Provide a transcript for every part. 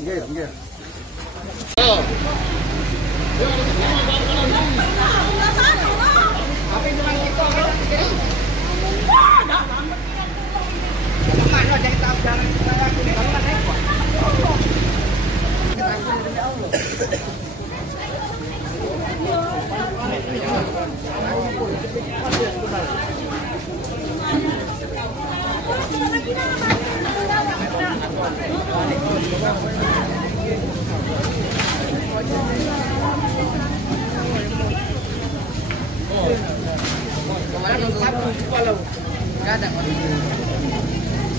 Nggih, nggih.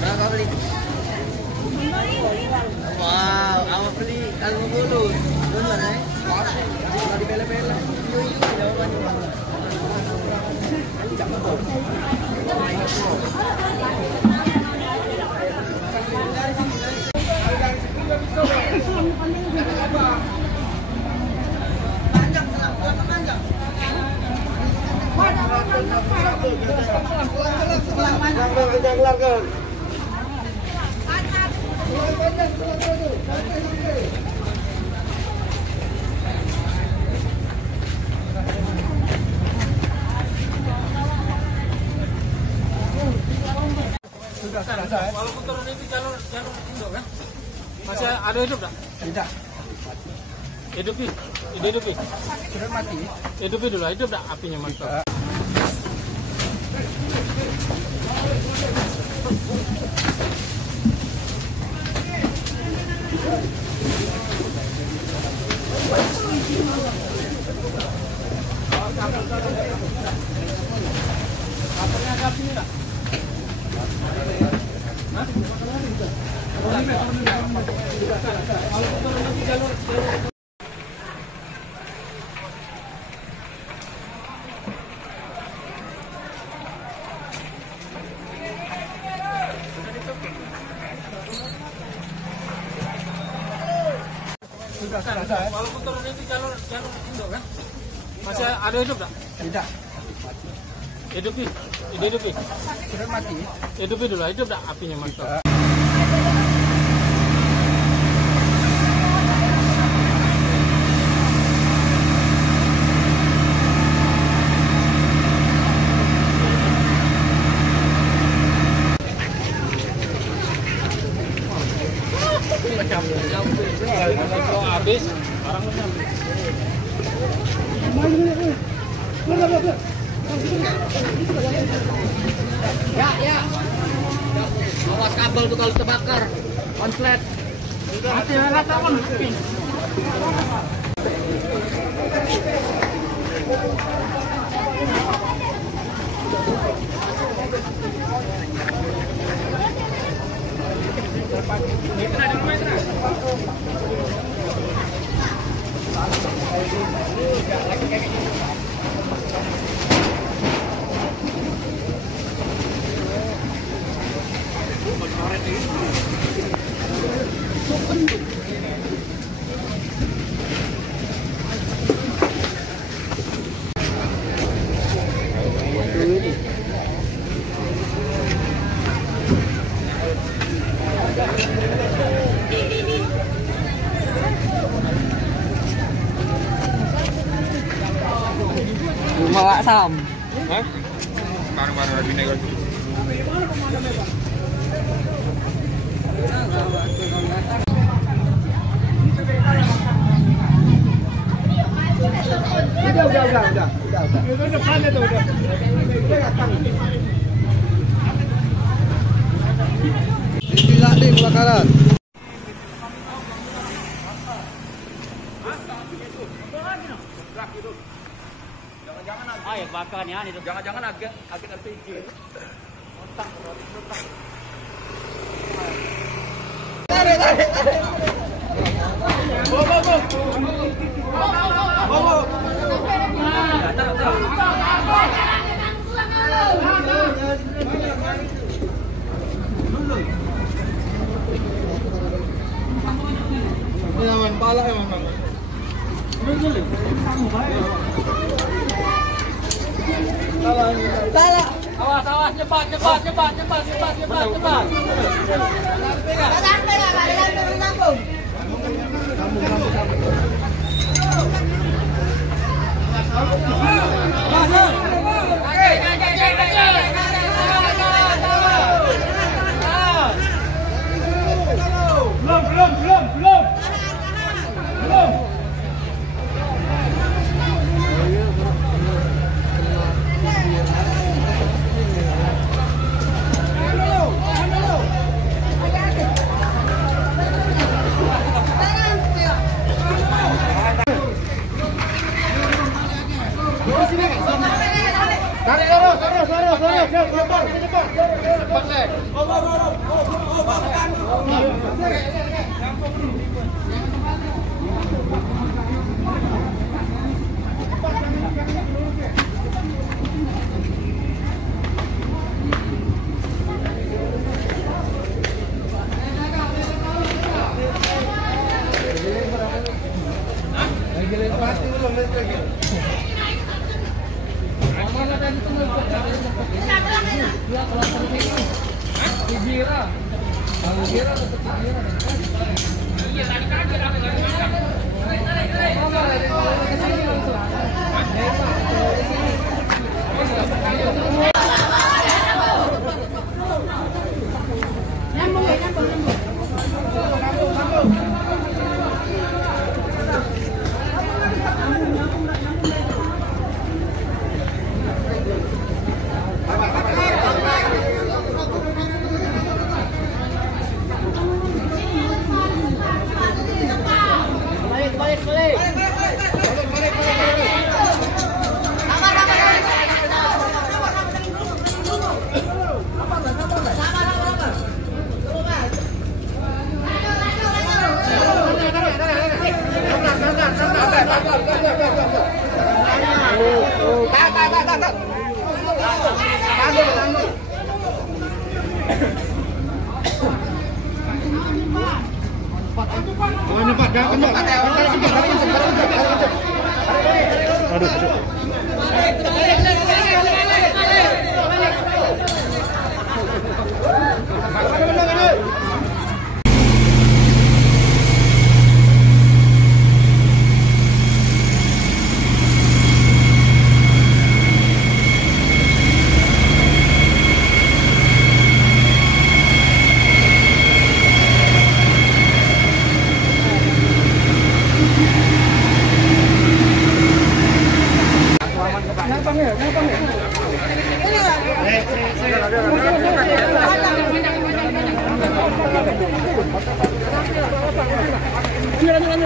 Berapa beli? Wow, awak beli kalau dulu. Benar ya? Kalau di bela-bela. Sudah. Walaupun turun itu jalur Indo kan? Masih ada hidup tak? Tidak. Hidupi. Sudah mati. Hidupi dulu, hidup tak apinya mantap. Kabarnya ada api enggak? Hah? Kalau turun lagi jalur Sudah. walaupun turun itu jalur Indo kan? Masih ada hidup tak? Tidak. Hidupi. Sudah mati. Hidupi dulu, hidup tak apinya mantap. Kalau habis, orang Ya. Awas kabel tuh kalau terbakar. Konslet. hati rata kan. Bawa sam. Hah? Barang-barang lagi nego. Udah. Itu depannya tuh udah. Tidak di kebakaran. Air bakar ya itu. Jangan-jangan agak LPG. Tarik. Ini pala emang. Salah. Awas, cepat.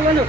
Maju.